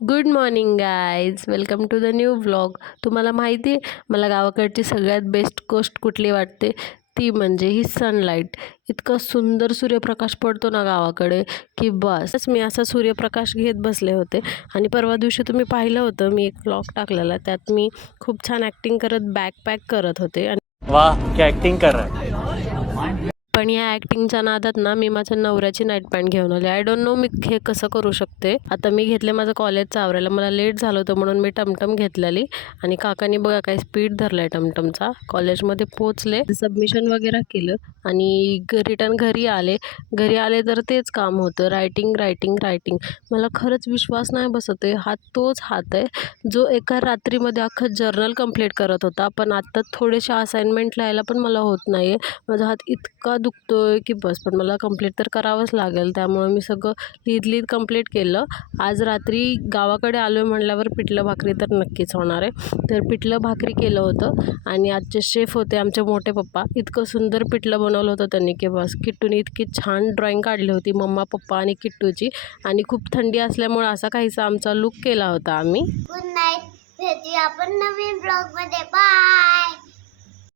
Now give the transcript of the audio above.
Good morning guys welcome to the new vlog तुम्हाला माहिती आहे मला गावाकडची सगळ्यात बेस्ट गोष्ट कुठली वाटते? ती म्हणजे ही सनलाईट इतका सुंदर सूर्यप्रकाश पडतो ना गावाकडे की बस. मी असा सूर्यप्रकाश घेत बसले होते. आणि परवा दिवशी तुम्ही पाहिलं होतं मी एक व्लॉग टाकलेला. त्यात मी खूप छान ॲक्टिंग करत बॅकपॅक करत होते. आणि वा ॲक्टिंग एक्टिंग पण या ॲक्टिंगच्या नादात ना मी माझ्या नवऱ्याची नाईट पॅन्ट घेऊन आली. आय डोंट नो मी हे कसं करू शकते. आता मी घेतले माझं कॉलेज आवरायला मला लेट झालं होतं म्हणून मी टमटम घेतलेली. आणि काकांनी बघा काय स्पीड धरला आहे टमटमचा कॉलेजमध्ये पोचले सबमिशन वगैरे केलं. आणि रिटर्न घरी आले. घरी आले तर तेच काम होतं. रायटिंग रायटिंग रायटिंग मला खरंच विश्वास नाही बसत आहे. हा तोच हात आहे. जो एका रात्रीमध्ये अख्खं जर्नल कंप्लीट करत होता. पण आत्ता थोडेसे असाइनमेंट लिहायला पण मला होत नाही आहे माझा हात इतका दुखतोय की बस पण मला कंप्लीट तर करावंच लागेल. त्यामुळे मी सगळं लिहित लिहित कंप्लीट केलं. आज रात्री गावाकडे आलो आहे म्हणल्यावर पिठलं भाकरी तर नक्कीच होणार आहे. तर पिठलं भाकरी केलं होतं आणि आजचे शेफ होते आमचे मोठे पप्पा. इतकं सुंदर पिठलं बनवलं होतं त्यांनी की बस किट्टूने इतकी छान ड्रॉईंग काढली होती मम्मा पप्पा आणि किट्टूची. आणि खूप थंडी असल्यामुळे असा काहीसा आमचा लुक केला होता आम्ही. गुड नाईट आपण नवीन ब्लॉगमध्ये